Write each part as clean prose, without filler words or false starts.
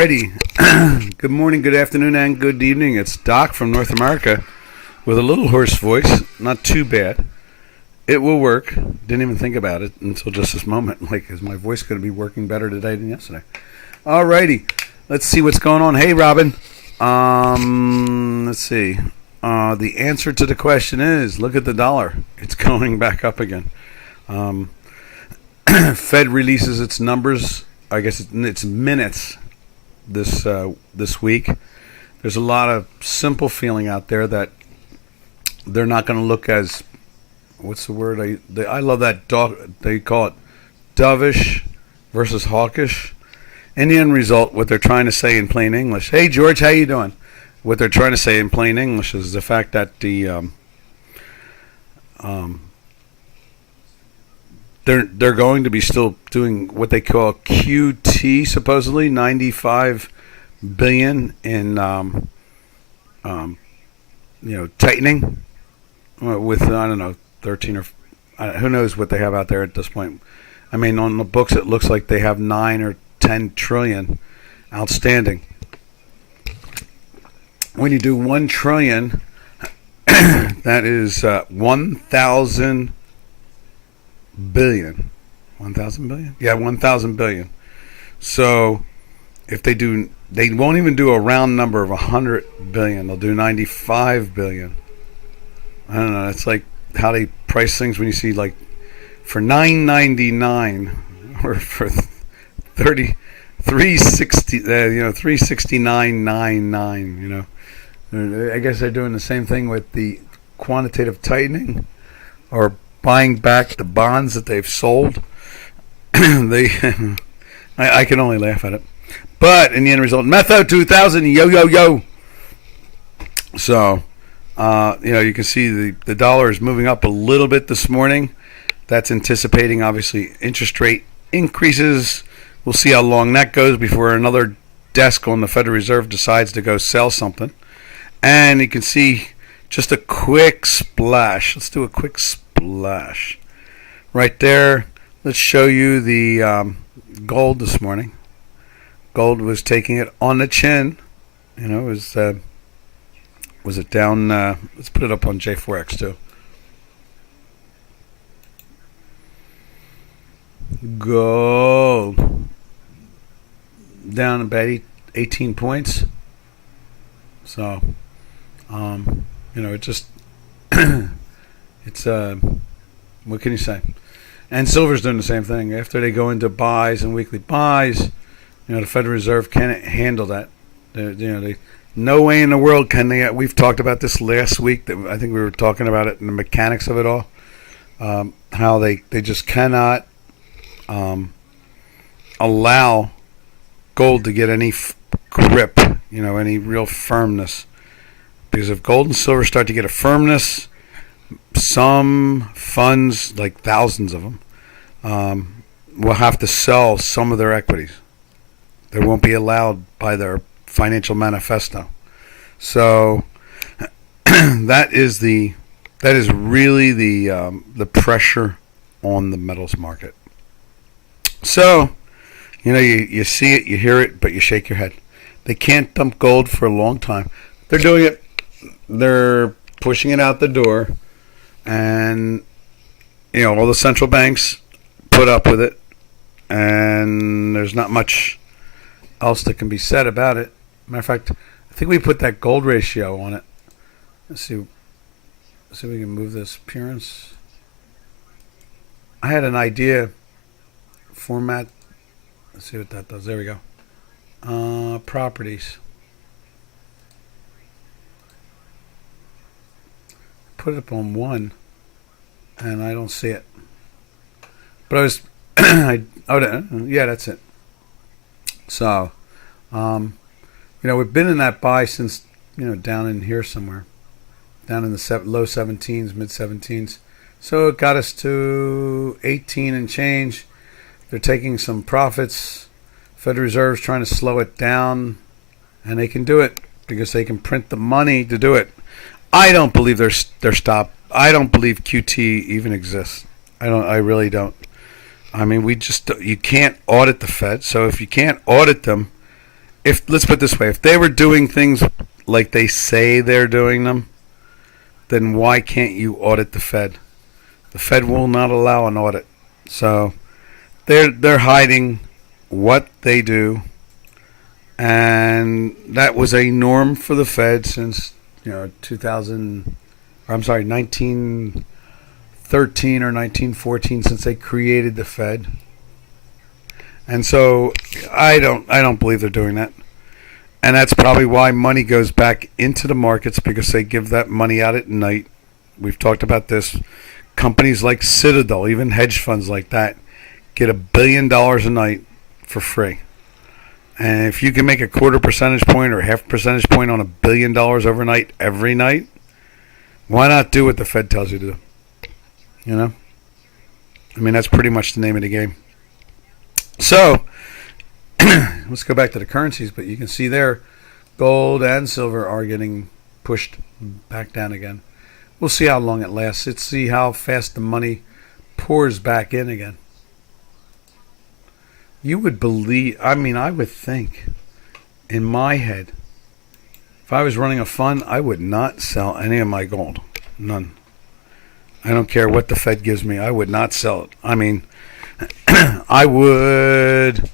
righty. Good morning, good afternoon, and good evening. It's Doc from North America with a little hoarse voice. Not too bad. It will work. Didn't even think about it until just this moment. Like, is my voice going to be working better today than yesterday? All righty. Let's see what's going on. Hey, Robin. Let's see. The answer to the question is, look at the dollar. It's going back up again. Fed releases its numbers. I guess it's minutes this week. There's a lot of simple feeling out there that they're not going to look as, what's the word? I love that they call it dovish versus hawkish. In the end result, what they're trying to say in plain English. Hey, George, how you doing? What they're trying to say in plain English is the fact that they're going to be still doing what they call QT, supposedly 95 billion in tightening with, I don't know, 13 or who knows what they have out there at this point. I mean, on the books it looks like they have 9 or 10 trillion outstanding. When you do 1 trillion, that is 1,000 billion. 1,000 billion? Yeah, 1,000 billion. So if they won't even do a round number of 100 billion. They'll do 95 billion. I don't know. It's like how they price things when you see, like, for $9.99 or for 360, 369.99. I guess they're doing the same thing with the quantitative tightening, or buying back the bonds that they've sold. I can only laugh at it. But in the end result, Method 2000, yo. So, you can see the dollar is moving up a little bit this morning. That's anticipating, obviously, interest rate increases. We'll see how long that goes before another desk on the Federal Reserve decides to go sell something. And you can see just a quick splash. Let's do a quick splash. Right there. Let's show you the gold this morning. Gold was taking it on the chin. Was it down? Let's put it up on J4X too. Gold down about 18 points. So, it just it's what can you say? And silver's doing the same thing. After they go into buys and weekly buys, the Federal Reserve can't handle that. They no way in the world can they. We've talked about this last week. That I think we were talking about it and the mechanics of it all. How they just cannot allow gold to get any grip, any real firmness. Because if gold and silver start to get a firmness, some funds, like thousands of them, will have to sell some of their equities. They won't be allowed by their financial manifesto. So that is really the pressure on the metals market. So, you see it, you hear it, but you shake your head. They can't dump gold for a long time. They're doing it. They're pushing it out the door. And, all the central banks put up with it. And there's not much else that can be said about it. Matter of fact, I think we put that gold ratio on it. Let's see if we can move this appearance. I had an idea. Format. Let's see what that does. There we go. Properties. Put it up on 1, and I don't see it. But I was, yeah, that's it. So, we've been in that buy since, down in here somewhere, down in the low 17s, mid 17s. So it got us to 18 and change. They're taking some profits. Federal Reserve's trying to slow it down, and they can do it because they can print the money to do it. I don't believe they're stopped. I don't believe QT even exists. I really don't. I mean, you can't audit the Fed. So if you can't audit them, if let's put it this way, if they were doing things like they say they're doing them, then why can't you audit the Fed? The Fed will not allow an audit. So they're hiding what they do, and that was a norm for the Fed since 1913 or 1914, since they created the Fed. And so I don't believe they're doing that. And that's probably why money goes back into the markets, because they give that money out at night. We've talked about this. Companies like Citadel, even hedge funds like that, get $1 billion a night for free. And if you can make a 0.25 percentage point or 0.5 percentage point on $1 billion overnight every night, why not do what the Fed tells you to do? I mean, that's pretty much the name of the game. So let's go back to the currencies, but you can see there gold and silver are getting pushed back down again. We'll see how long it lasts. Let's see how fast the money pours back in again. You would believe, I would think in my head, if I was running a fund, I would not sell any of my gold. None. I don't care what the Fed gives me. I would not sell it. I would,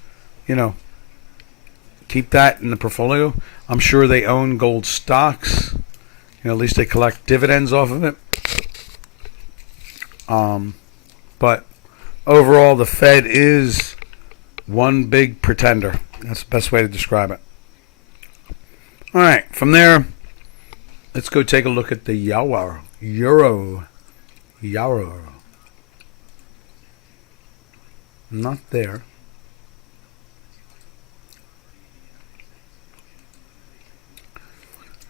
keep that in the portfolio. I'm sure they own gold stocks. At least they collect dividends off of it. But overall, the Fed is one big pretender. That's the best way to describe it. All right, from there, let's go take a look at the Euro. Not there.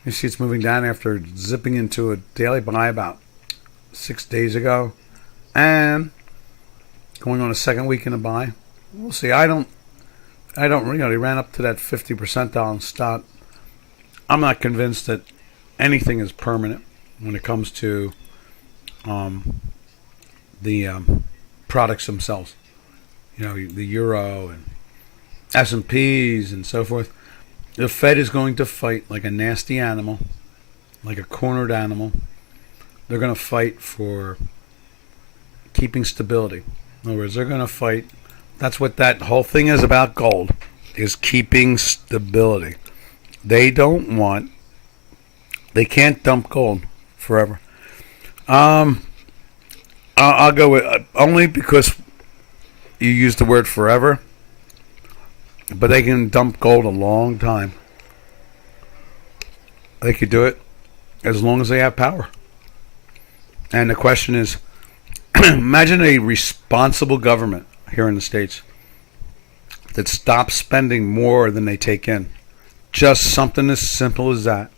You see it's moving down after zipping into a daily buy about 6 days ago, and going on a second week in a buy. We'll see. I don't. They ran up to that 50 percentile and stopped. I'm not convinced that anything is permanent when it comes to the products themselves. The euro and S&Ps and so forth. The Fed is going to fight like a nasty animal, like a cornered animal. They're going to fight for keeping stability. In other words, they're going to fight. That's what that whole thing is about gold, is keeping stability. They can't dump gold forever. I'll go with only because you use the word forever. But they can dump gold a long time. They could do it as long as they have power. And the question is, imagine a responsible government here in the States that stops spending more than they take in. Just something as simple as that.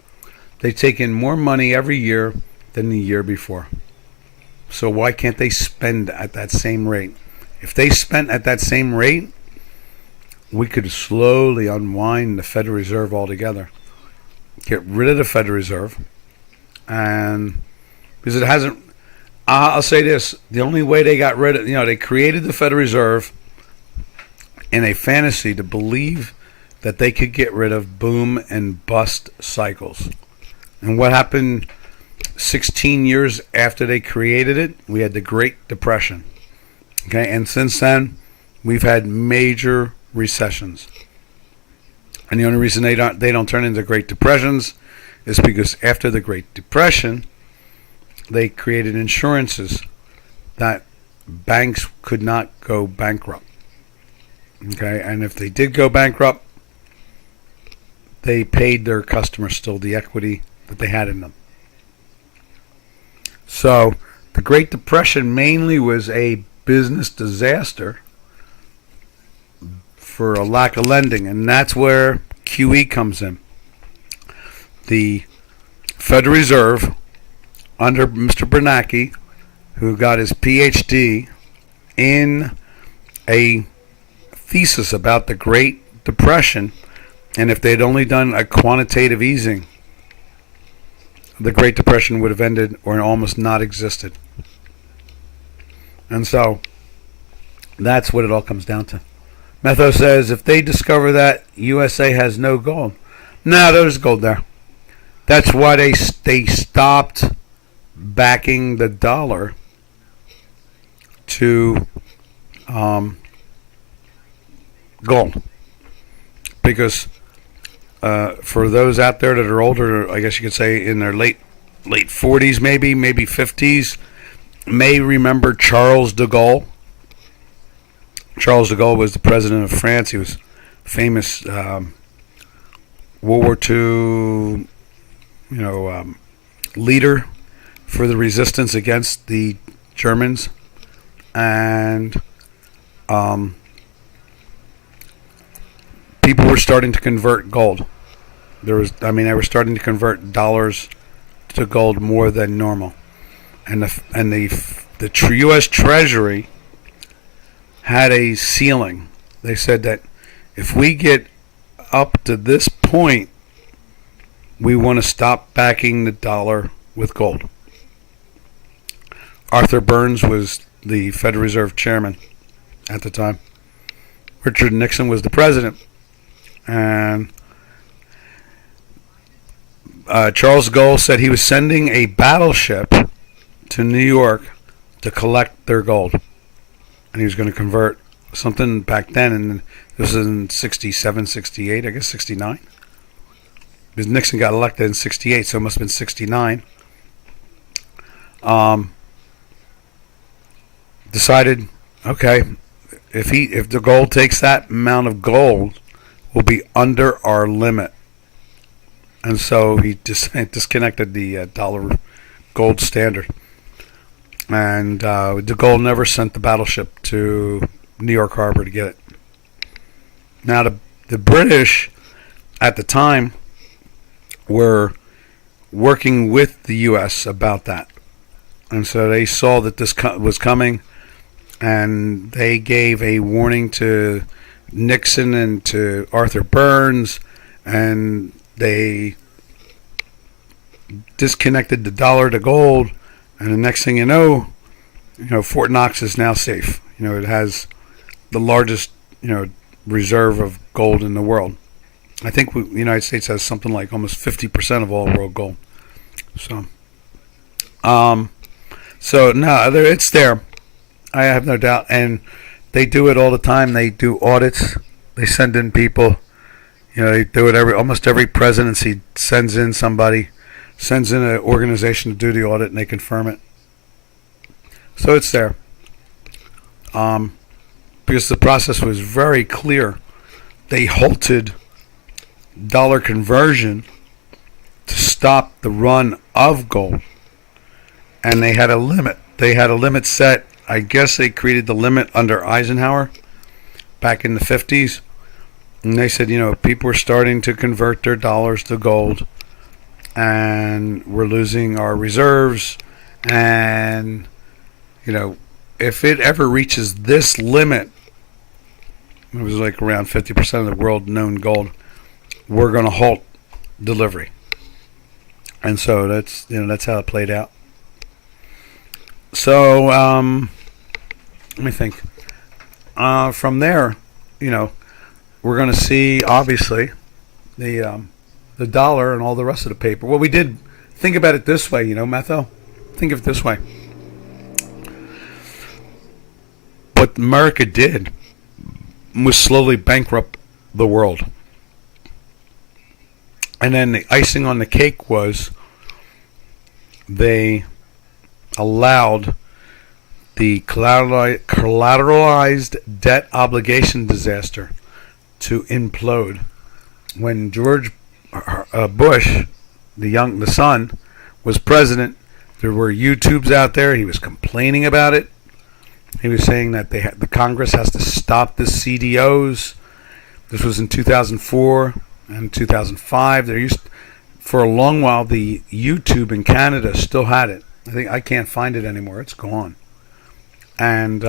They take in more money every year than the year before. So why can't they spend at that same rate? If they spent at that same rate, we could slowly unwind the Federal Reserve altogether. Get rid of the Federal Reserve. And because it hasn't, I'll say this, the only way they got rid of, they created the Federal Reserve in a fantasy to believe that they could get rid of boom and bust cycles. And what happened 16 years after they created it? We had the Great Depression. Okay, and since then, we've had major recessions. And the only reason they don't turn into Great Depressions is because after the Great Depression, they created insurances that banks could not go bankrupt. Okay, and if they did go bankrupt, they paid their customers still the equity that they had in them. So the Great Depression mainly was a business disaster for a lack of lending, and that's where QE comes in. The Federal Reserve, under Mr. Bernanke, who got his PhD in a thesis about the Great Depression, and if they'd only done a quantitative easing, the Great Depression would have ended or almost not existed. And so that's what it all comes down to. Metho says, if they discover that, USA has no gold. No, there's gold there. That's why they stopped backing the dollar to gold. Because for those out there that are older, I guess you could say in their late 40s, maybe 50s, may remember Charles de Gaulle. Charles de Gaulle was the president of France. He was famous World War II, leader for the resistance against the Germans, and people were starting to convert gold. They were starting to convert dollars to gold more than normal, and the U.S. Treasury had a ceiling. They said that if we get up to this point, we want to stop backing the dollar with gold. Arthur Burns was the Federal Reserve chairman at the time. Richard Nixon was the president. And Charles de Gaulle said he was sending a battleship to New York to collect their gold. And he was going to convert something back then, and this was in 67, 68, I guess 69. Because Nixon got elected in 68, so it must have been 69. Decided, okay, if the gold takes that amount of gold, we'll be under our limit. And so he disconnected the dollar gold standard. And de Gaulle never sent the battleship to New York Harbor to get it. Now, the British at the time were working with the U.S. about that. And so they saw that this was coming, and they gave a warning to Nixon and to Arthur Burns, and they disconnected the dollar to gold. And the next thing you know, Fort Knox is now safe. It has the largest, reserve of gold in the world. I think the United States has something like almost 50% of all world gold. So no, it's there. I have no doubt. And they do it all the time. They do audits. They send in people. They do it almost every presidency sends in somebody. Sends in an organization to do the audit, and they confirm it. So it's there. Because the process was very clear. They halted dollar conversion to stop the run of gold. And they had a limit. They had a limit set. I guess they created the limit under Eisenhower back in the 50s. And they said, people were starting to convert their dollars to gold. And we're losing our reserves, and if it ever reaches this limit, it was like around 50% of the world known gold, we're going to halt delivery. And so that's how it played out. So let me think. From there, we're going to see obviously the dollar and all the rest of the paper. Well, we did think about it this way, Metho. Think of it this way. What America did was slowly bankrupt the world. And then the icing on the cake was they allowed the collateralized debt obligation disaster to implode. When George Bush, the son, was president, there were YouTubes out there. He was complaining about it. He was saying that the Congress has to stop the CDOs. This was in 2004 and 2005. For a long while, the YouTube in Canada still had it. I can't find it anymore. It's gone. And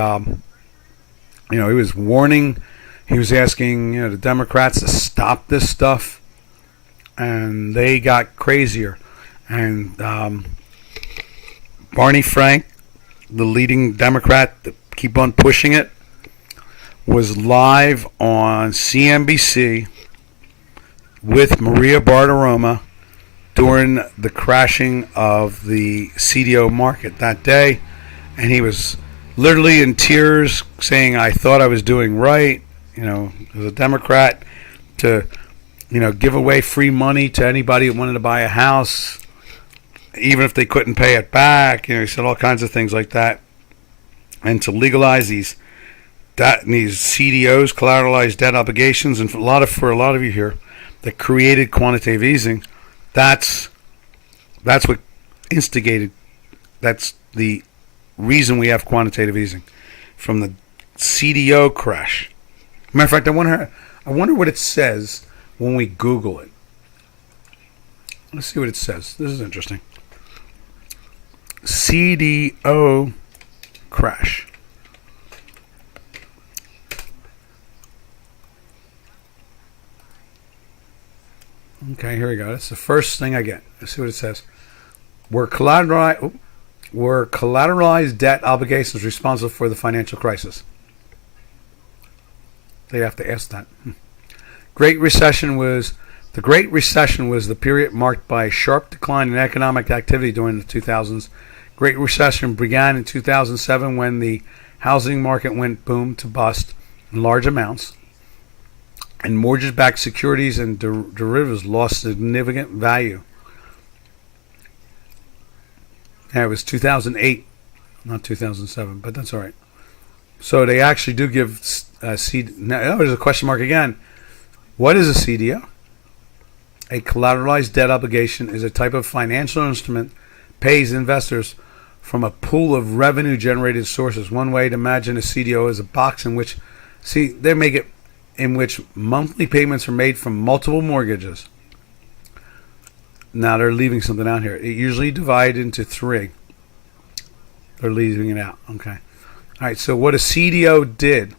he was warning. He was asking the Democrats to stop this stuff. And they got crazier. And Barney Frank, the leading Democrat, to keep on pushing it, was live on CNBC with Maria Bartiromo during the crashing of the CDO market that day, and he was literally in tears saying, I thought I was doing right, as a Democrat, to, give away free money to anybody who wanted to buy a house, even if they couldn't pay it back. He said all kinds of things like that. And to legalize these CDOs, collateralized debt obligations, and for a lot of you here that created quantitative easing, that's what instigated. That's the reason we have quantitative easing, from the Cdo crash. Matter of fact, I wonder what it says when we Google it. Let's see what it says. This is interesting. Cdo crash. Okay, here we go. That's the first thing I get. Let's see what it says. Were collateralized debt obligations responsible for the financial crisis? They have to ask that. The Great Recession was the period marked by a sharp decline in economic activity during the 2000s. Great Recession began in 2007 when the housing market went boom to bust in large amounts, and mortgage-backed securities and derivatives lost significant value. Yeah, it was 2008, not 2007, but that's all right. So they actually do give now, there's a question mark again. What is a CDO? A collateralized debt obligation is a type of financial instrument pays investors from a pool of revenue-generated sources. One way to imagine a CDO is a box in which, they make it in which monthly payments are made from multiple mortgages. Now they're leaving something out here. It usually divided into three. They're leaving it out. Okay. All right. So what a CDO did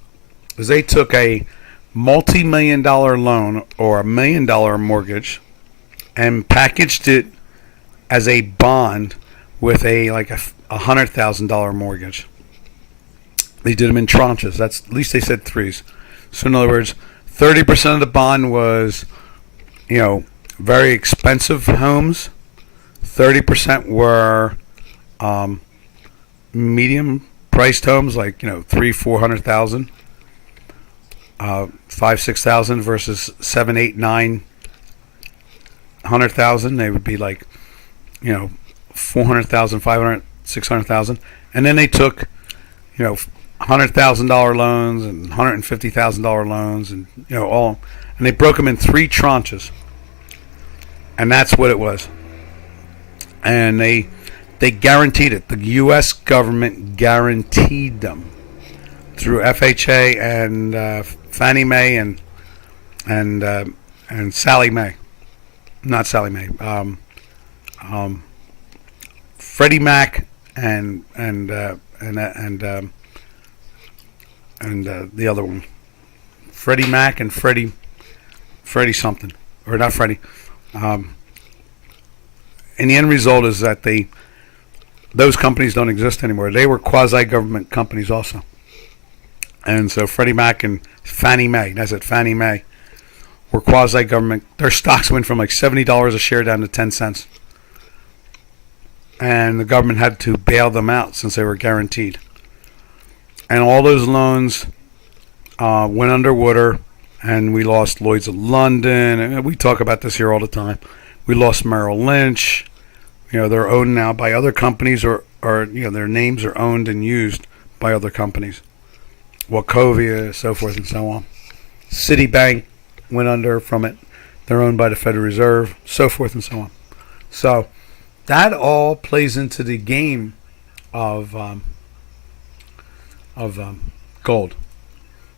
is they took a multi-million-dollar loan or $1 million mortgage and packaged it as a bond with a $100,000 mortgage. They did them in tranches. That's, at least they said threes. So in other words, 30% of the bond was, very expensive homes. 30% were medium-priced homes, like $300,000-$400,000, 5,000-6,000 versus 7, 8, 9, 100,000. They would be like, 400,000, 500, 600,000, and then they took, $100,000 loans and $150,000 loans, and all, and they broke them in three tranches, and that's what it was. And they guaranteed it. The U.S. government guaranteed them through FHA and Fannie Mae and Sallie Mae, not Sallie Mae, Freddie Mac and the other one, Freddie Mac and Freddie something, or not Freddie. And the end result is that those companies don't exist anymore. They were quasi-government companies also. And so Freddie Mac and Fannie Mae, that's it, Fannie Mae, were quasi-government. Their stocks went from like $70 a share down to 10 cents. And the government had to bail them out since they were guaranteed. And all those loans went underwater, and we lost Lloyd's of London, and we talk about this here all the time. We lost Merrill Lynch. They're owned now by other companies, or their names are owned and used by other companies. Wachovia, so forth and so on. Citibank went under from it. They're owned by the Federal Reserve, so forth and so on. So that all plays into the game of gold.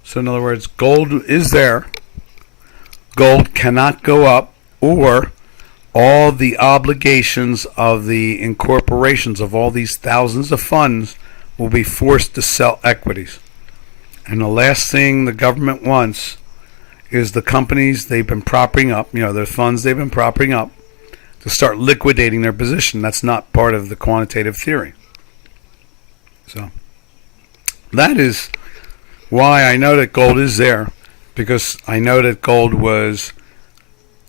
So in other words, gold is there. Gold cannot go up, or all the obligations of the incorporations of all these thousands of funds will be forced to sell equities. And the last thing the government wants is the companies they've been propping up, their funds they've been propping up, to start liquidating their position. That's not part of the quantitative theory. So that is Why I know that gold is there, because I know that gold was,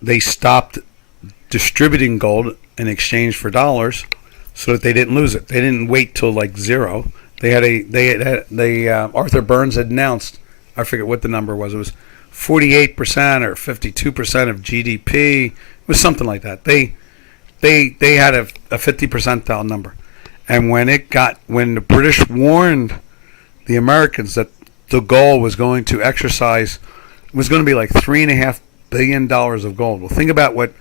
they stopped distributing gold in exchange for dollars so that they didn't lose it. They didn't wait till like zero. Arthur Burns had announced, I forget what the number was. It was 48% or 52% of GDP. It was something like that. They had a 50 percentile number. And when the British warned the Americans that the Gaulle was going to exercise, was going to be like $3.5 billion of gold. Well, think about what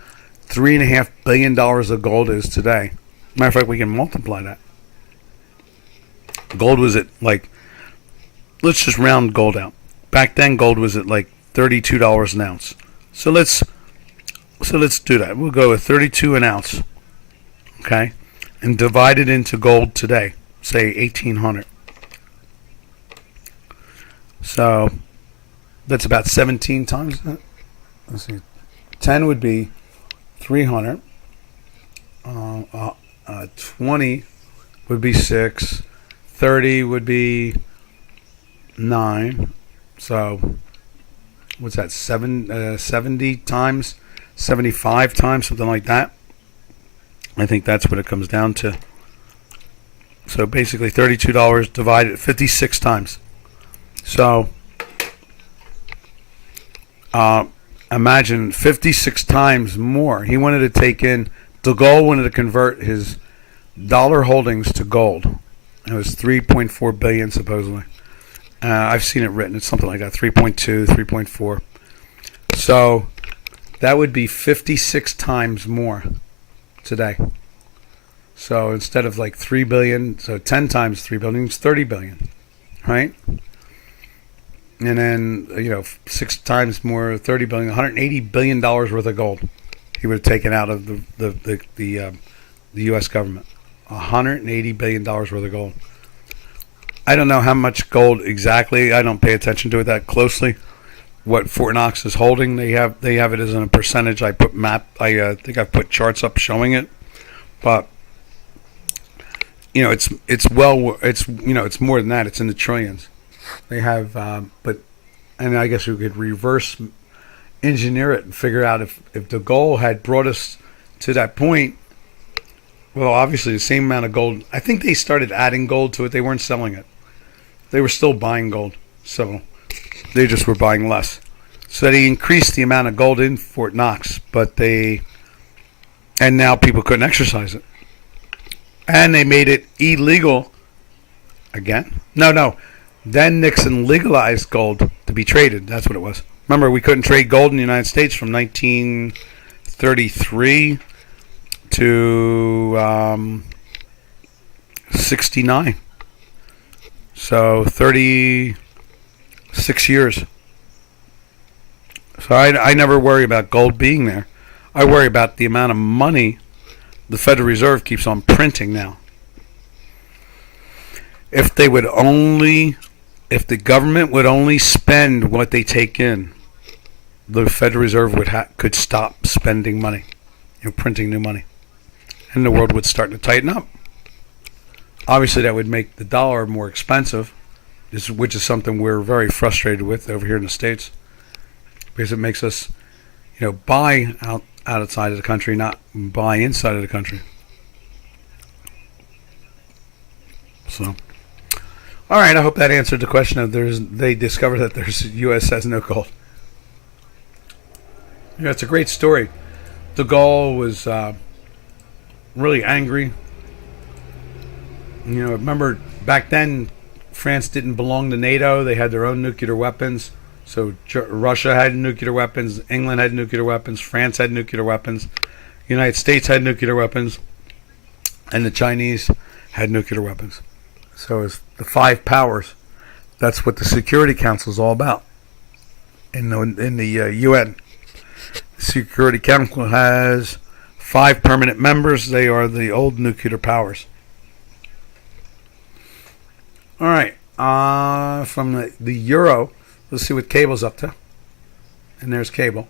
$3.5 billion of gold is today. Matter of fact, we can multiply that. Gold was at like, let's just round gold out. Back then, gold was at like $32 an ounce. So let's do that. We'll go with $32 an ounce, okay, and divide it into gold today. Say 1,800. So that's about 17 times that. Let's see. 10 would be 300. 20 would be 6. 30 would be 9. So what's that? 70 times, 75 times, something like that. I think that's what it comes down to. So basically $32 divided 56 times. So imagine 56 times more. He wanted to take in, de Gaulle wanted to convert his dollar holdings to gold. It was 3.4 billion supposedly. I've seen it written. It's something like that, 3.2, 3.4. So that would be 56 times more today. So instead of like 3 billion, so 10 times 3 billion is 30 billion, right? And then, 6 times more, 30 billion, $180 billion worth of gold he would have taken out of the U.S. government. $180 billion worth of gold. I don't know how much gold exactly. I don't pay attention to it that closely. What Fort Knox is holding, they have it as a percentage. I think I've put charts up showing it, but it's more than that. It's in the trillions. They have, and I guess we could reverse engineer it and figure out if the goal had brought us to that point. Well, obviously the same amount of gold. I think they started adding gold to it. They weren't selling it. They were still buying gold. So they just were buying less. So they increased the amount of gold in Fort Knox, and now people couldn't exercise it. And they made it illegal again. No. Then Nixon legalized gold to be traded. That's what it was. Remember, we couldn't trade gold in the United States from 1933 to 69. So 36 years. So I never worry about gold being there. I worry about the amount of money the Federal Reserve keeps on printing now. If the government would only spend what they take in, the Federal Reserve could stop spending money, printing new money, and the world would start to tighten up. Obviously, that would make the dollar more expensive, which is something we're very frustrated with over here in the States, because it makes us, buy outside of the country, not buy inside of the country. So, all right, I hope that answered the question of they discovered that there's U.S. has no gold. Yeah, it's a great story. De Gaulle was really angry. Remember back then, France didn't belong to NATO. They had their own nuclear weapons. So Russia had nuclear weapons. England had nuclear weapons. France had nuclear weapons. The United States had nuclear weapons. And the Chinese had nuclear weapons. So it's the 5 powers. That's what the Security Council is all about. In the UN, the Security Council has 5 permanent members. They are the old nuclear powers. All right. From the euro, let's see what cable's up to. And there's cable.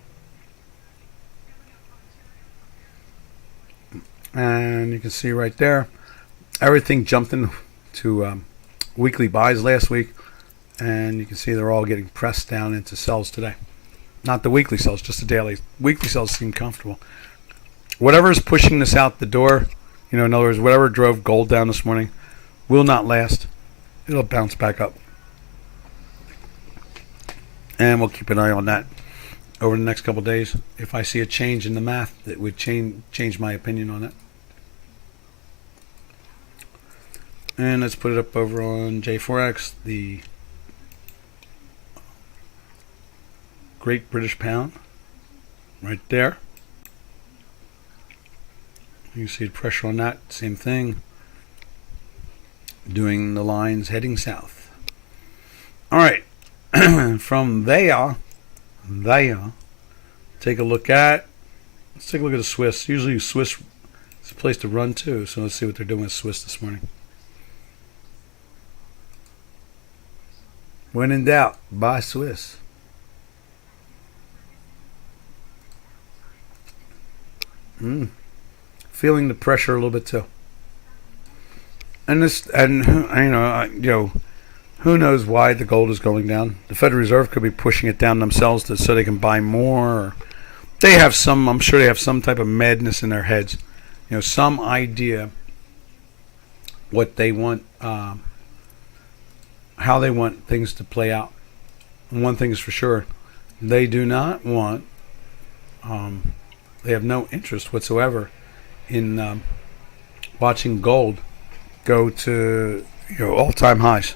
And you can see right there, everything jumped into weekly buys last week, And you can see they're all getting pressed down into sells today. Not the weekly sells, just the daily. Weekly sells seem comfortable. Whatever is pushing this out the door, in other words, whatever drove gold down this morning, will not last. It'll bounce back up. And we'll keep an eye on that over the next couple of days. If I see a change in the math, that would change my opinion on it. And let's put it up over on J4X, the Great British Pound, right there. You see the pressure on that, same thing, doing the lines heading south. All right, from there, take a look at, let's take a look at the Swiss. Usually Swiss is a place to run to, so let's see what they're doing with Swiss this morning. When in doubt, buy Swiss. Feeling the pressure a little bit too. And who knows why the gold is going down? The Federal Reserve could be pushing it down themselves so they can buy more. Or I'm sure they have some type of madness in their heads. Some idea what they want, how they want things to play out. And one thing is for sure, they do not want, they have no interest whatsoever in watching gold go to all-time highs,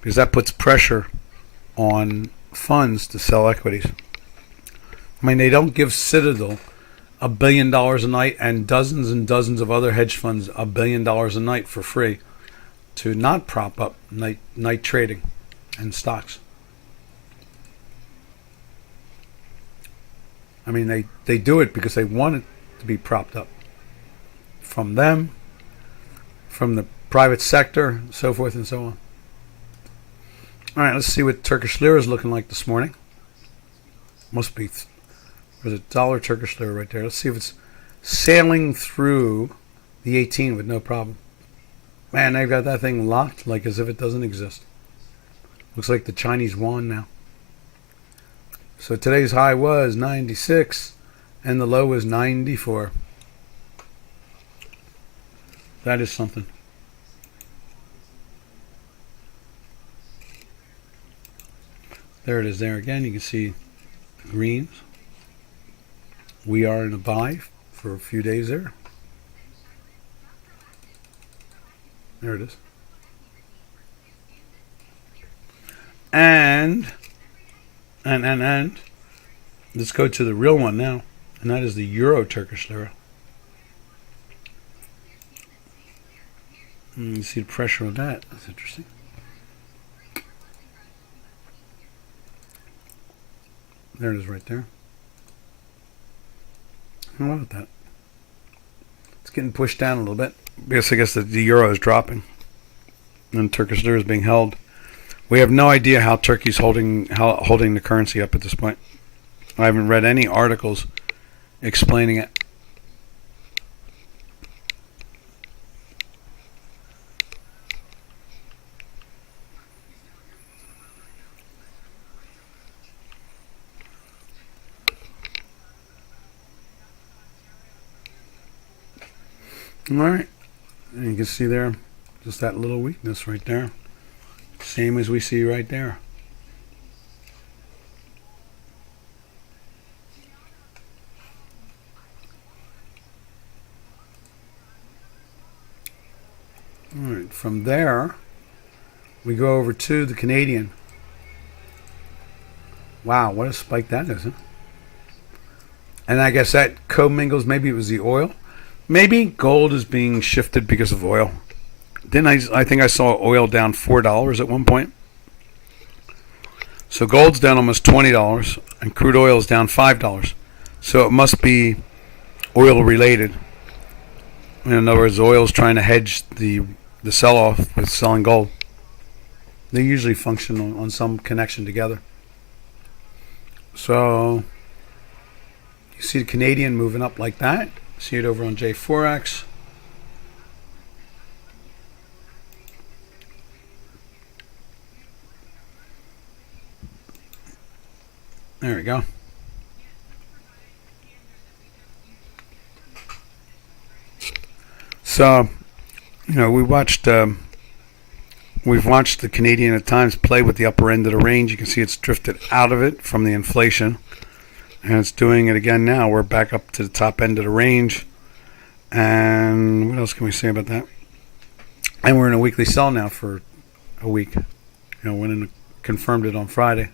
because that puts pressure on funds to sell equities. I mean, they don't give Citadel $1 billion a night and dozens of other hedge funds $1 billion a night for free to not prop up night trading and stocks. I mean, they do it because they want it to be propped up from them, from the private sector, so forth and so on. All right, let's see what Turkish Lira is looking like this morning. Must be, there's a dollar Turkish Lira right there. Let's see if it's sailing through the 18 with no problem. Man, they've got that thing locked like as if it doesn't exist. Looks like the Chinese yuan now. So today's high was 96 and the low was 94. That is something. There it is there again. You can see greens. We are in a buy for a few days there. There it is. And let's go to the real one now, and that is the Euro Turkish Lira. You see the pressure on that. That's interesting. There it is right there. How about that? It's getting pushed down a little bit. I guess the euro is dropping and Turkish lira is being held. We have no idea how Turkey's holding the currency up at this point. I haven't read any articles explaining it. All right, and you can see there just that little weakness right there, same as we see right there. All right, from there we go over to the Canadian. Wow, what a spike that is, huh? And I guess that commingles, maybe it was the oil. Maybe gold is being shifted because of oil. Then I think I saw oil down $4 at one point. So gold's down almost $20 and crude oil is down $5. So it must be oil related. In other words, oil's trying to hedge the sell-off with selling gold. They usually function on some connection together. So you see the Canadian moving up like that. See it over on J4X. There we go. So, we've watched the Canadian at times play with the upper end of the range. You can see it's drifted out of it from the inflation, and it's doing it again now. We're back up to the top end of the range. And what else can we say about that? And we're in a weekly sell now for a week. Went in and confirmed it on Friday.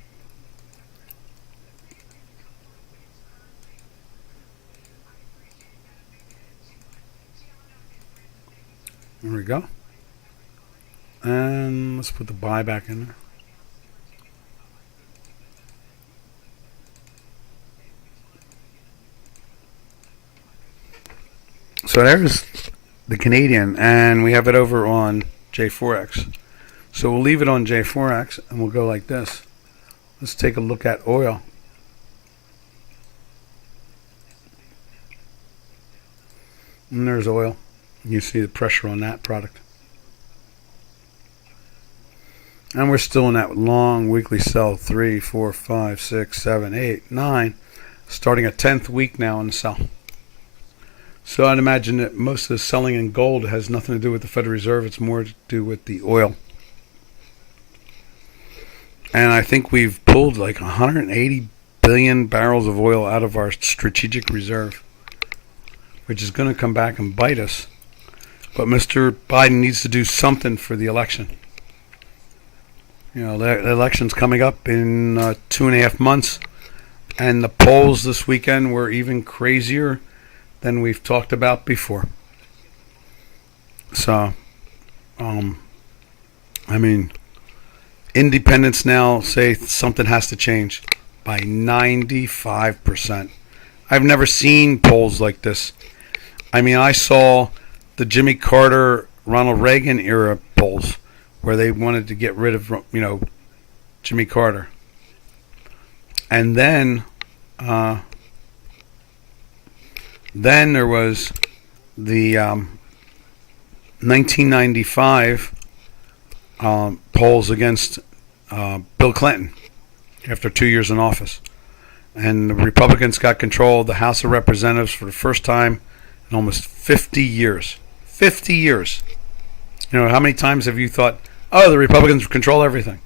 There we go. And let's put the buy back in there. So there's the Canadian, and we have it over on J4X. So we'll leave it on J4X, and we'll go like this. Let's take a look at oil. And there's oil. You see the pressure on that product. And we're still in that long weekly sell. 3, 4, 5, 6, 7, 8, 9. Starting a 10th week now in the sell. So I'd imagine that most of the selling in gold has nothing to do with the Federal Reserve. It's more to do with the oil. And I think we've pulled like 180 billion barrels of oil out of our strategic reserve, which is going to come back and bite us. But Mr. Biden needs to do something for the election. The election's coming up in 2.5 months. And the polls this weekend were even crazier than we've talked about before. So, independents now say something has to change by 95%. I've never seen polls like this. I saw the Jimmy Carter, Ronald Reagan era polls where they wanted to get rid of, Jimmy Carter. And then there was the 1995 polls against Bill Clinton after 2 years in office. And the Republicans got control of the House of Representatives for the first time in almost 50 years. 50 years. How many times have you thought, oh, the Republicans control everything?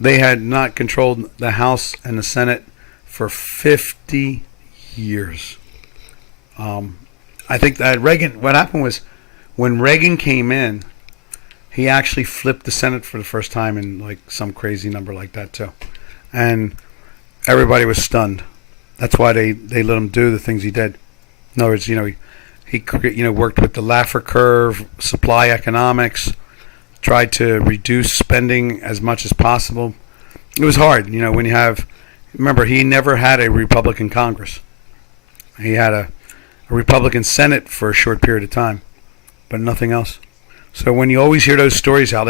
They had not controlled the House and the Senate for 50 years. I think that Reagan, what happened was when Reagan came in, he actually flipped the Senate for the first time in like some crazy number like that too. And everybody was stunned. That's why they let him do the things he did. In other words, he worked with the Laffer curve, supply economics, tried to reduce spending as much as possible. It was hard, when you have, remember, he never had a Republican Congress. He had a Republican Senate for a short period of time, but nothing else. So when you always hear those stories how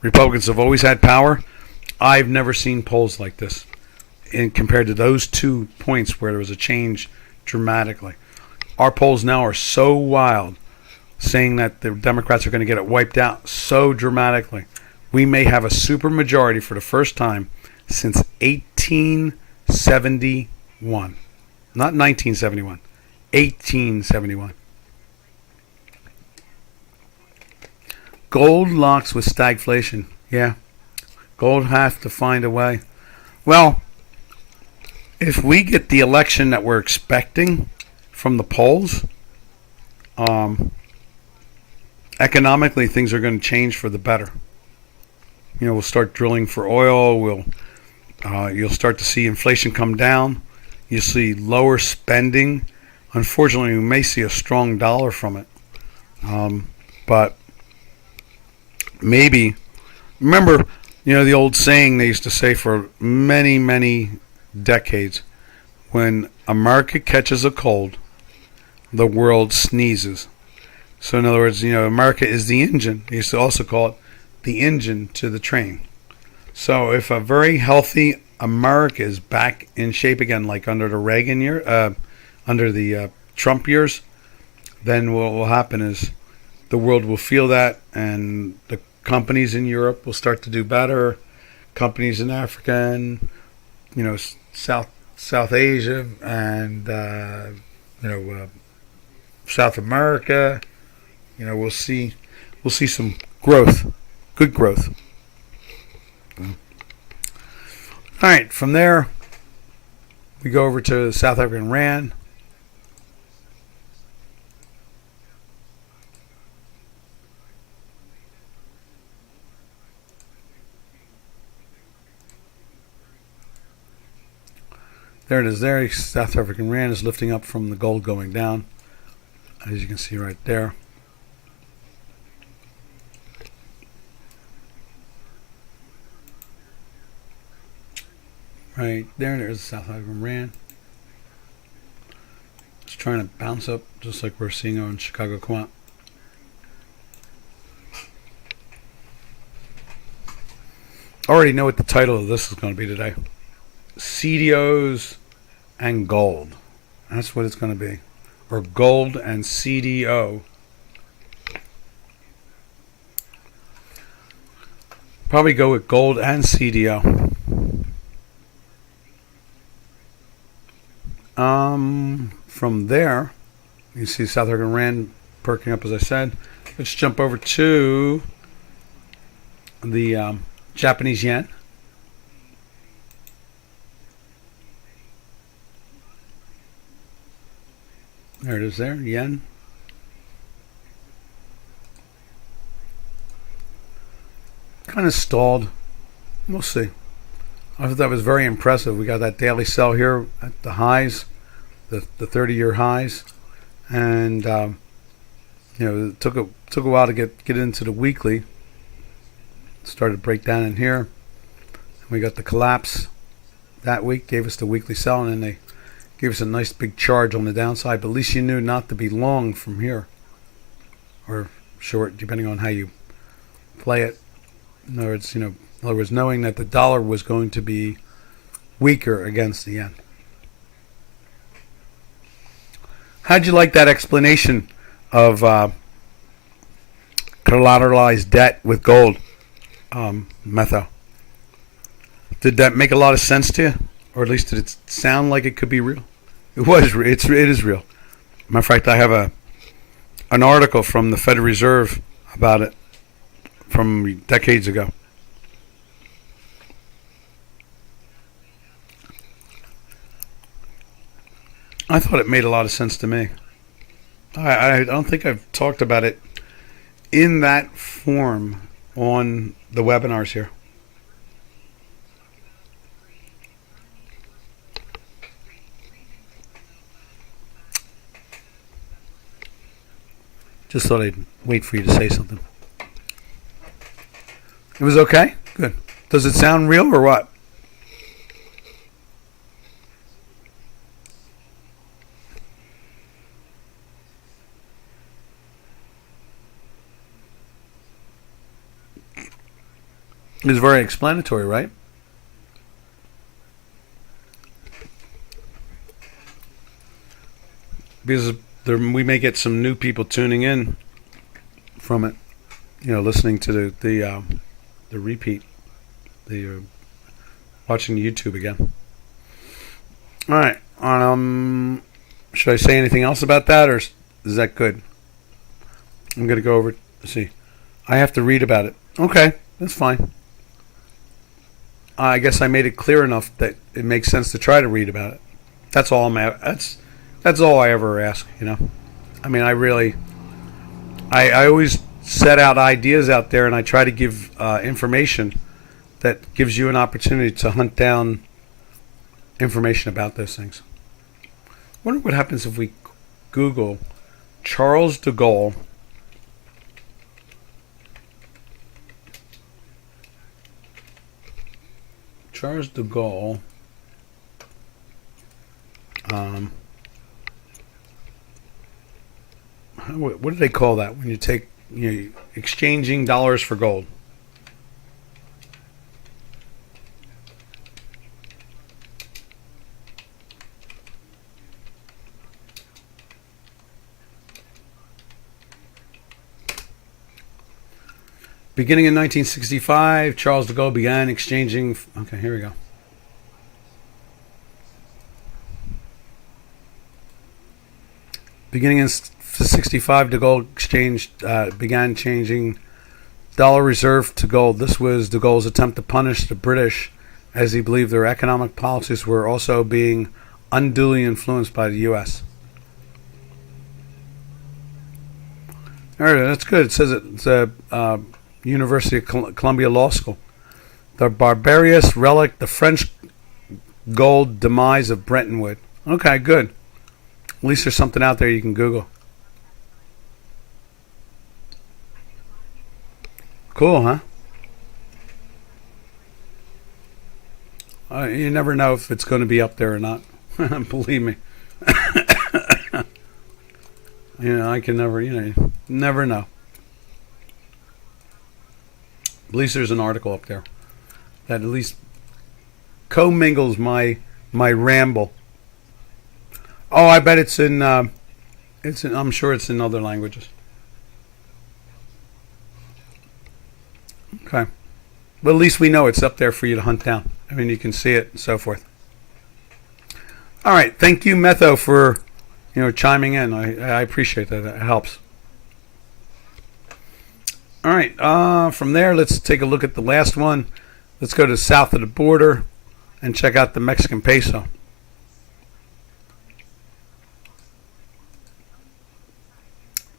Republicans have always had power, I've never seen polls like this compared to those 2 points where there was a change dramatically. Our polls now are so wild, saying that the Democrats are going to get it wiped out so dramatically. We may have a supermajority for the first time since 1871. Not 1971. 1871. Gold locks with stagflation. Yeah. Gold has to find a way. Well, if we get the election that we're expecting from the polls, economically things are going to change for the better. We'll start drilling for oil. You'll start to see inflation come down. You'll see lower spending. Unfortunately, we may see a strong dollar from it. But maybe, remember, the old saying they used to say for many, many decades, when America catches a cold, the world sneezes. So in other words, America is the engine. They used to also call it the engine to the train. So if a very healthy America is back in shape again, like under the Reagan year, under the Trump years, then what will happen is the world will feel that, and the companies in Europe will start to do better. Companies in Africa and South Asia and South America. We'll see some growth, good growth. All right, from there we go over to the South African Rand. There it is there. South African Rand is lifting up from the gold going down, as you can see right there. Right there's the South African Rand. It's trying to bounce up just like we're seeing on Chicago come out. Already know what the title of this is going to be today. CDOs and gold. That's what it's going to be. Or gold and CDO. Probably go with gold and CDO. From there, you see South African Rand perking up, as I said. Let's jump over to the Japanese yen. There it is there, yen. Kind of stalled. We'll see. I thought that was very impressive. We got that daily sell here at the highs, the 30-year highs, and it took a while to get into the weekly. Started to break down in here. We got the collapse that week, gave us the weekly sell, and then they gave us a nice big charge on the downside. But at least you knew not to be long from here, or short, depending on how you play it. In other words, knowing that the dollar was going to be weaker against the yen. How'd you like that explanation of collateralized debt with gold, Metho? Did that make a lot of sense to you? Or at least did it sound like it could be real? It was. It is real. Matter of fact, I have an article from the Federal Reserve about it from decades ago. I thought it made a lot of sense to me. I don't think I've talked about it in that form on the webinars here. Just thought I'd wait for you to say something. It was okay? Good. Does it sound real or what? It was very explanatory, right? Because we may get some new people tuning in from it, listening to the repeat, watching YouTube again. All right. Should I say anything else about that, or is that good? I'm going to go over. Let's see. I have to read about it. Okay, that's fine. I guess I made it clear enough that it makes sense to try to read about it. That's all that's all I ever ask, I mean, I always set out ideas out there, and I try to give information that gives you an opportunity to hunt down information about those things. I wonder what happens if we Google Charles de Gaulle Charles de Gaulle. What do they call that when you take exchanging dollars for gold? Beginning in 1965, Charles de Gaulle began exchanging. Okay, here we go. Beginning in 65, the gold exchange began changing dollar reserve to gold. This was de Gaulle's attempt to punish the British, as he believed their economic policies were also being unduly influenced by the U.S. All right, that's good. It says it's a University of Columbia Law School. The barbarous relic, the French gold demise of Bretton Woods. Okay, good. At least there's something out there you can Google. Cool, huh? You never know if it's going to be up there or not. Believe me. I can never, never know. At least there's an article up there that at least commingles my ramble. Oh, I bet it's in. I'm sure it's in other languages. Okay, but at least we know it's up there for you to hunt down. I mean, you can see it and so forth. All right, thank you, Metho, for chiming in. I appreciate that. It helps. All right, from there, let's take a look at the last one. Let's go to south of the border and check out the Mexican peso.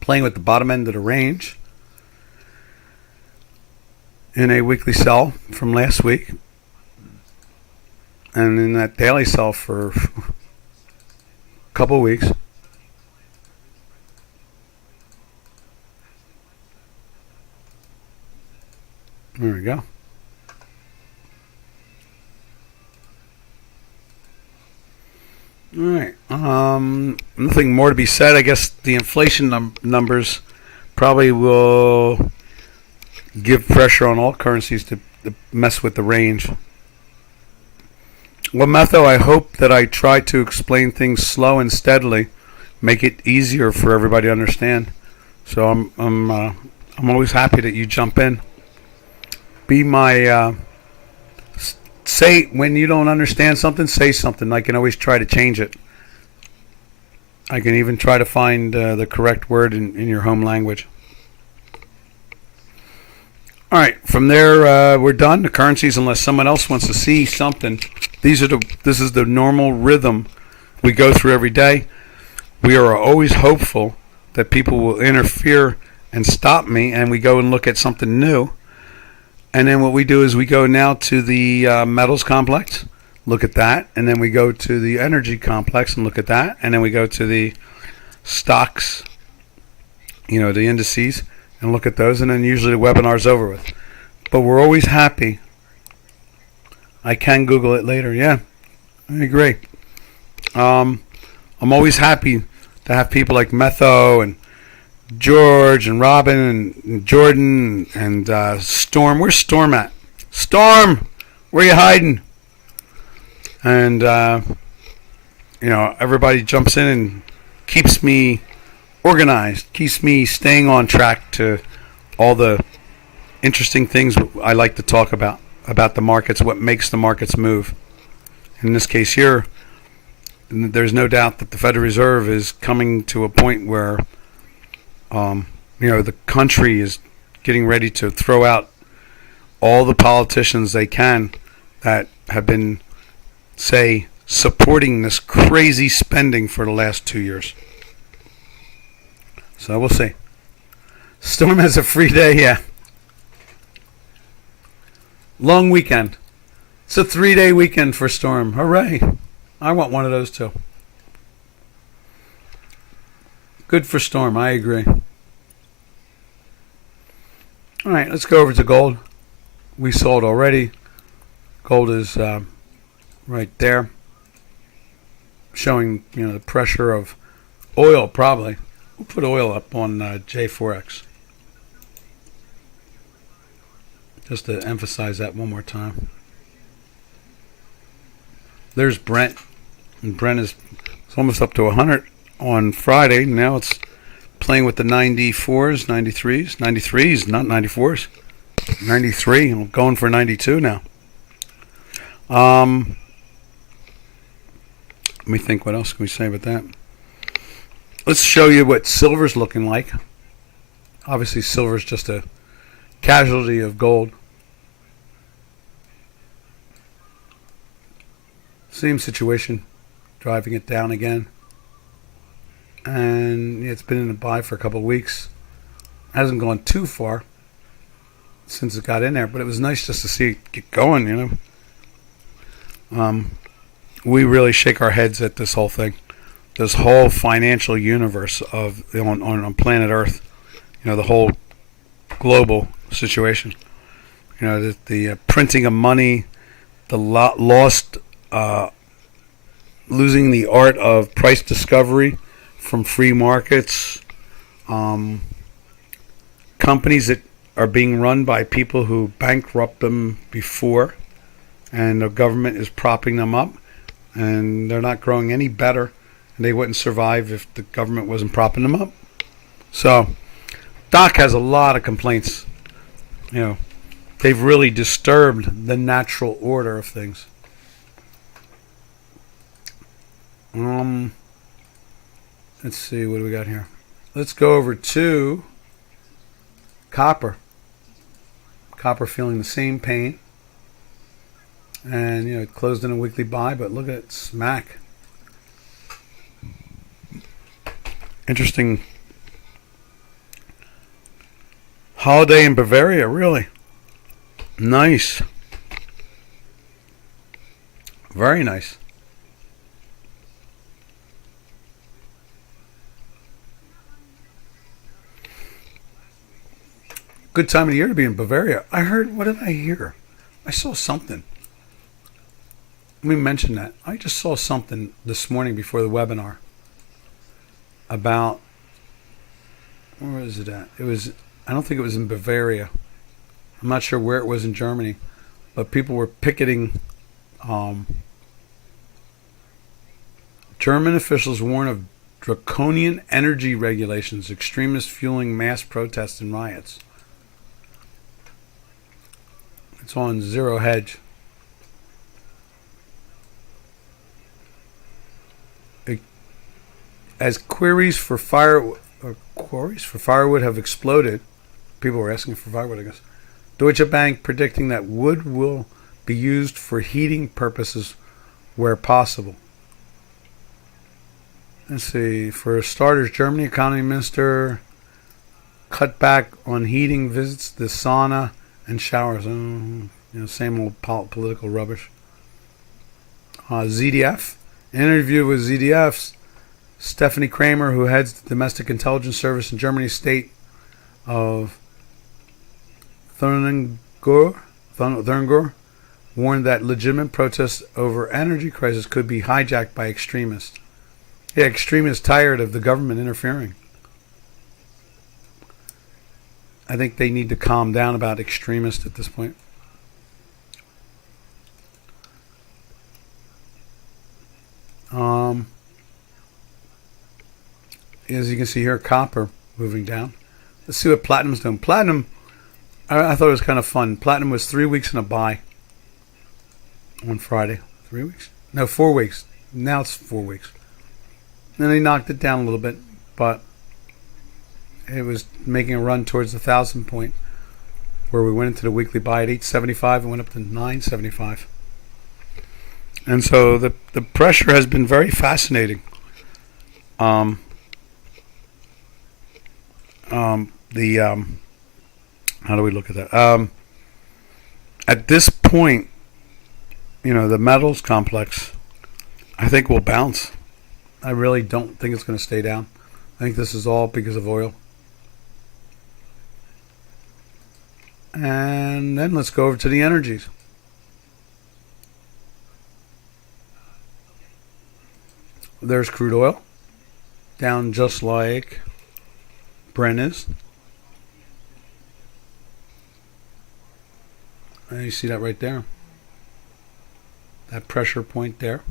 Playing with the bottom end of the range in a weekly sell from last week, and in that daily sell for a couple of weeks. There we go. All right. Nothing more to be said. I guess the inflation numbers probably will give pressure on all currencies to mess with the range. Well, Metho, I hope that I try to explain things slow and steadily, make it easier for everybody to understand. So I'm always happy that you jump in. Be my say when you don't understand something, say something. I can always try to change it. I can even try to find the correct word in your home language. All right, from there we're done. The currencies, unless someone else wants to see something, this is the normal rhythm we go through every day. We are always hopeful that people will interfere and stop me, and we go and look at something new. And then what we do is we go now to the metals complex, look at that, and then we go to the energy complex and look at that, and then we go to the stocks, the indices, and look at those, and then usually the webinar's over with. But we're always happy. I can Google it later. Yeah, I agree. I'm always happy to have people like Metho and George and Robin and Jordan and Storm. Where's Storm at? Storm, where you hiding? And everybody jumps in and keeps me organized, keeps me staying on track to all the interesting things I like to talk about the markets, what makes the markets move. In this case here, there's no doubt that the Federal Reserve is coming to a point where the country is getting ready to throw out all the politicians they can that have been, say, supporting this crazy spending for the last 2 years. So we'll see. Storm has a free day, yeah. Long weekend. It's a 3-day weekend for Storm. Hooray. I want one of those too. Good for Storm, I agree. All right, let's go over to gold. We saw it already. Gold is right there, showing the pressure of oil. Probably we'll put oil up on J4X just to emphasize that one more time. There's Brent, and Brent is almost up to 100 on Friday. Now it's playing with the 94s, 93s, not 94s. 93. I'm going for 92 now. Let me think. What else can we say about that? Let's show you what silver's looking like. Obviously, silver's just a casualty of gold. Same situation, driving it down again. And it's been in a buy for a couple of weeks. Hasn't gone too far since it got in there, but it was nice just to see it get going, you know. We really shake our heads at this whole thing, this whole financial universe of on planet Earth, you know, the whole global situation. You know, the printing of money, the lost, losing the art of price discovery from free markets, companies that are being run by people who bankrupt them before, and the government is propping them up, and they're not growing any better, and they wouldn't survive if the government wasn't propping them up. So Doc has a lot of complaints. You know, they've really disturbed the natural order of things. Let's see, what do we got here? Let's go over to copper. Copper feeling the same pain. And, you know, it closed in a weekly buy, but look at it smack. Interesting holiday in Bavaria, really. Nice. Very nice. Good time of the year to be in Bavaria. I heard, what did I hear? I saw something. Let me mention that. I just saw something this morning before the webinar about, where is it at? It was, I don't think it was in Bavaria. I'm not sure where it was in Germany, but people were picketing. German officials warn of draconian energy regulations, extremists fueling mass protests and riots. It's on Zero Hedge. As quarries for firewood have exploded, people were asking for firewood, I guess. Deutsche Bank predicting that wood will be used for heating purposes where possible. Let's see. For starters, Germany economy minister cut back on heating visits, the sauna and showers. You know, same old political rubbish. ZDF. Interview with ZDF's Stephanie Kramer, who heads the domestic intelligence service in Germany's state of Thüringen, warned that legitimate protests over energy crisis could be hijacked by extremists. Yeah, extremists tired of the government interfering. I think they need to calm down about extremists at this point. As you can see here, copper moving down. Let's see what platinum's doing. Platinum, I thought it was kind of fun. Platinum was 3 weeks in a buy on Friday. 3 weeks? No, 4 weeks. Now it's 4 weeks. Then they knocked it down a little bit, but it was making a run towards the 1,000 point, where we went into the weekly buy at 875 and went up to 975. And so the pressure has been very fascinating. How do we look at that? At this point, you know, the metals complex, I think, will bounce. I really don't think it's going to stay down. I think this is all because of oil. And then let's go over to the energies. There's crude oil, down just like Brent is. And you see that right there. That pressure point there.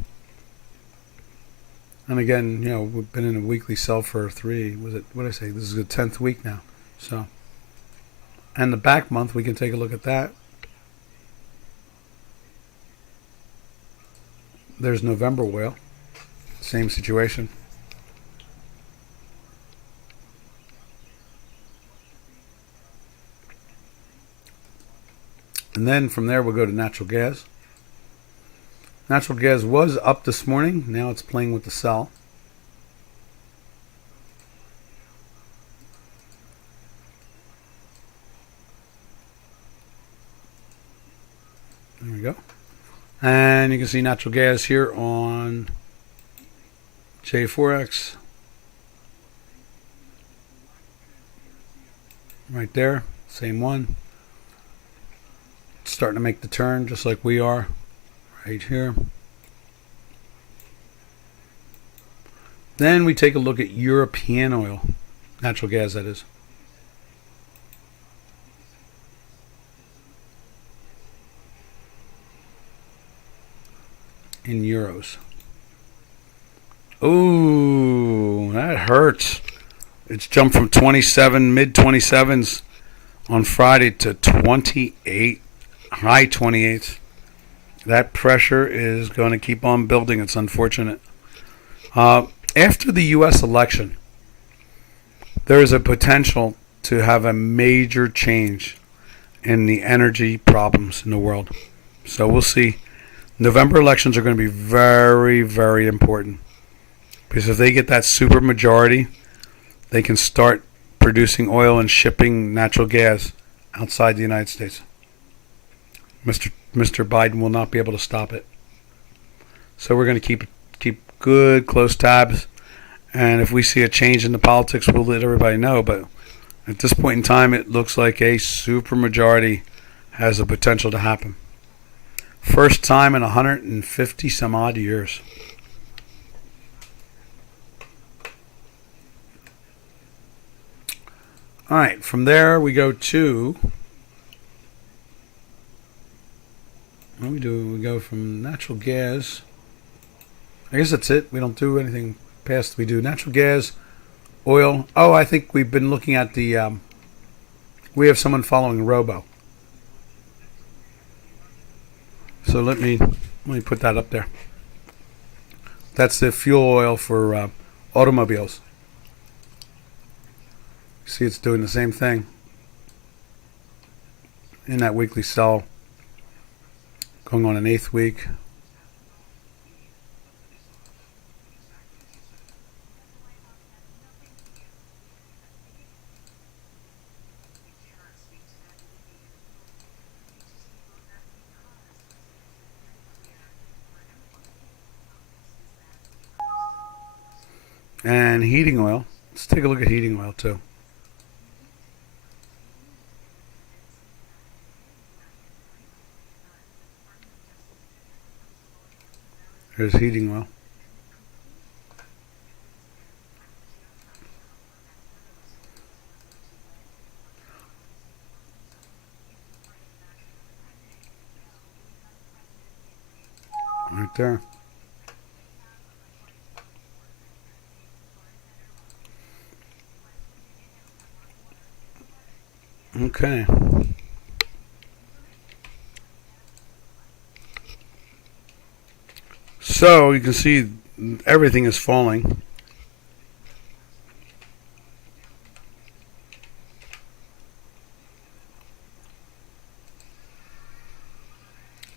And again, you know, we've been in a weekly sell for what did I say? This is the 10th week now. So, and the back month, we can take a look at that. There's November oil. Same situation. And then from there we'll go to natural gas. Natural gas was up this morning. Now it's playing with the sell. There we go. And you can see natural gas here on J4X. Right there. Same one. It's starting to make the turn just like we are. Right here. Then we take a look at European oil. Natural gas, that is. In euros. Ooh, that hurts. It's jumped from 27, mid 27s on Friday to 28, high 28s. That pressure is going to keep on building. It's unfortunate. After the U.S. election, there is a potential to have a major change in the energy problems in the world. So we'll see. November elections are going to be very, very important. Because if they get that super majority, they can start producing oil and shipping natural gas outside the United States. Mr. Biden will not be able to stop it. So we're going to keep good, close tabs. And if we see a change in the politics, we'll let everybody know. But at this point in time, it looks like a super majority has the potential to happen. First time in 150 some odd years. All right, from there we go to, what do we do? We go from natural gas. I guess that's it. We don't do anything past. We do natural gas, oil. Oh, I think we've been looking at the, we have someone following Robo. So let me put that up there. That's the fuel oil for automobiles. See, it's doing the same thing in that weekly sell, going on an 8th week. And heating oil. Let's take a look at heating oil too. There's heating oil. Right there. Okay. So you can see everything is falling.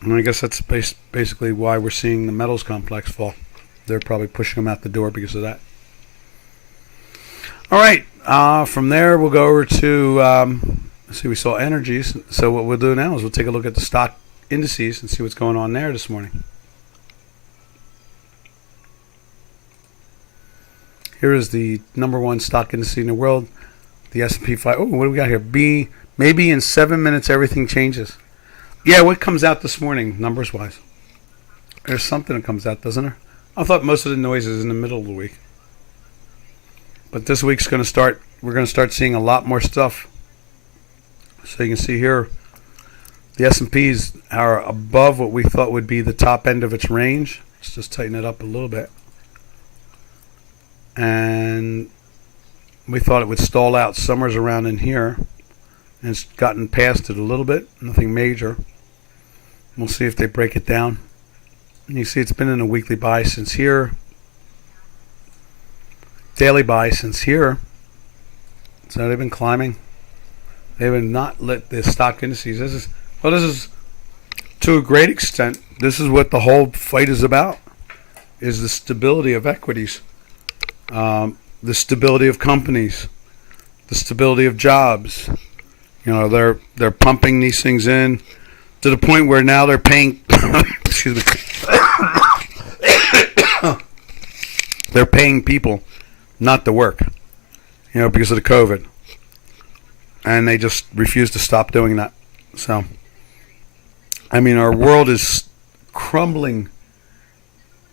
And I guess that's basically why we're seeing the metals complex fall. They're probably pushing them out the door because of that. All right. From there, we'll go over to, let's see, we saw energies. So what we'll do now is we'll take a look at the stock indices and see what's going on there this morning. Here is the number one stock index in the world, the S&P 5. Oh, what do we got here? Maybe in 7 minutes everything changes. Yeah, what comes out this morning, numbers-wise? There's something that comes out, doesn't there? I thought most of the noise is in the middle of the week. But this week's going to start, we're going to start seeing a lot more stuff. So you can see here, the S&Ps are above what we thought would be the top end of its range. Let's just tighten it up a little bit. And we thought it would stall out somewhere around in here. And it's gotten past it a little bit, nothing major. We'll see if they break it down. And you see it's been in a weekly buy since here. Daily buy since here. So they've been climbing. They have not let the stock indices. This is Well, this is, to a great extent, this is what the whole fight is about, is the stability of equities, the stability of companies, the stability of jobs. They're pumping these things in to the point where now they're paying excuse me they're paying people not to work, because of the COVID, and they just refuse to stop doing that. So our world is crumbling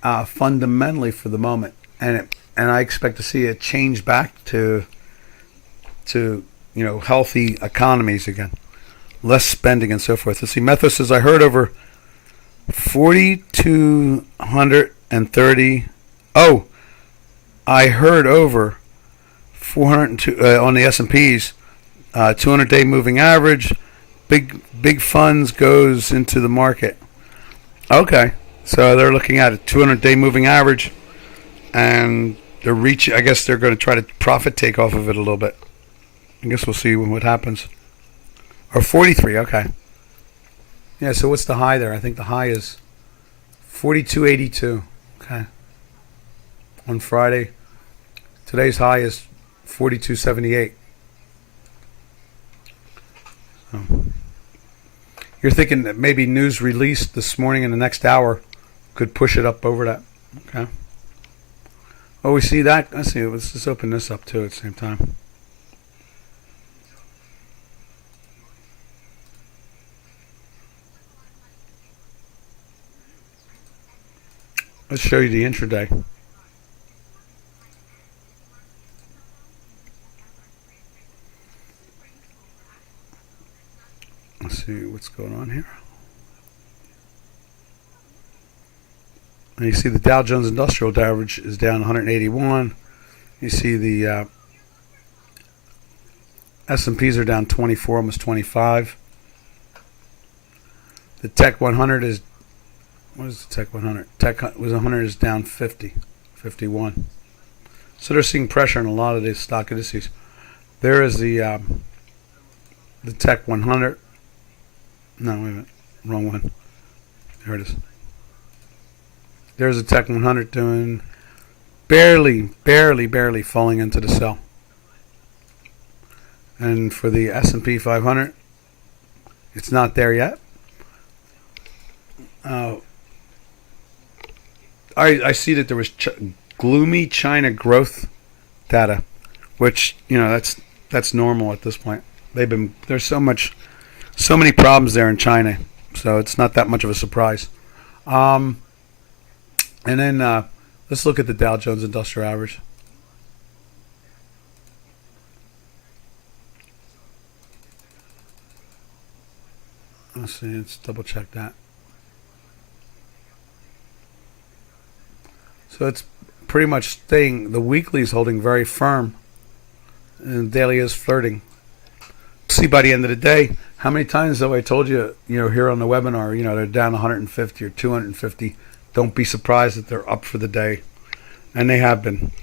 fundamentally for the moment, and I expect to see it change back to healthy economies again, less spending and so forth. Let's see. Method says, I heard over 4,230. Oh, I heard over 402 on the S&Ps, 200-day moving average. Big funds goes into the market. Okay, so they're looking at a 200-day moving average, and they're reaching. I guess they're going to try to profit take off of it a little bit. I guess we'll see what happens. Or 43, okay. Yeah, so what's the high there? I think the high is 42.82. Okay. On Friday. Today's high is 42.78. So you're thinking that maybe news released this morning in the next hour could push it up over that. Okay. Oh, we see that? Let's see. Let's just open this up too at the same time. Let's show you the intraday. Let's see what's going on here. And you see the Dow Jones Industrial Average is down 181. You see the S&Ps are down 24, almost 25. The Tech 100 is, what is the Tech 100? Tech was 100 is down 50, 51. So they're seeing pressure on a lot of these stock indices. There is the Tech 100. No, wait a minute, wrong one. There it is. There's a Tech 100 doing barely falling into the sell. And for the S&P 500, it's not there yet. I see that there was gloomy China growth data, which that's normal at this point. There's so many problems there in China, so it's not that much of a surprise. And then let's look at the Dow Jones Industrial Average. Let's see. Let's double check that. So it's pretty much staying. The weekly is holding very firm, and the daily is flirting. See by the end of the day, how many times have I told you, here on the webinar, they're down 150 or 250. Don't be surprised that they're up for the day, and they have been.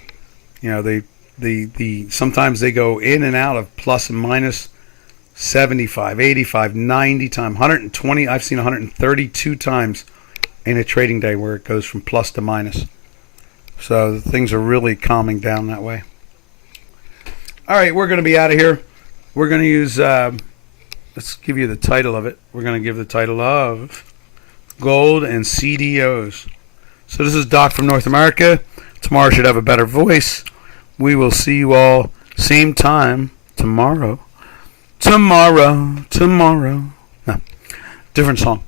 Sometimes they go in and out of plus and minus 75, 85, 90 times, 120. I've seen 132 times in a trading day where it goes from plus to minus. So things are really calming down that way. All right, we're going to be out of here. We're going to use, let's give you the title of it. We're going to give the title of Gold and CDOs. So this is Doc from North America. Tomorrow should have a better voice. We will see you all same time tomorrow. No, different song.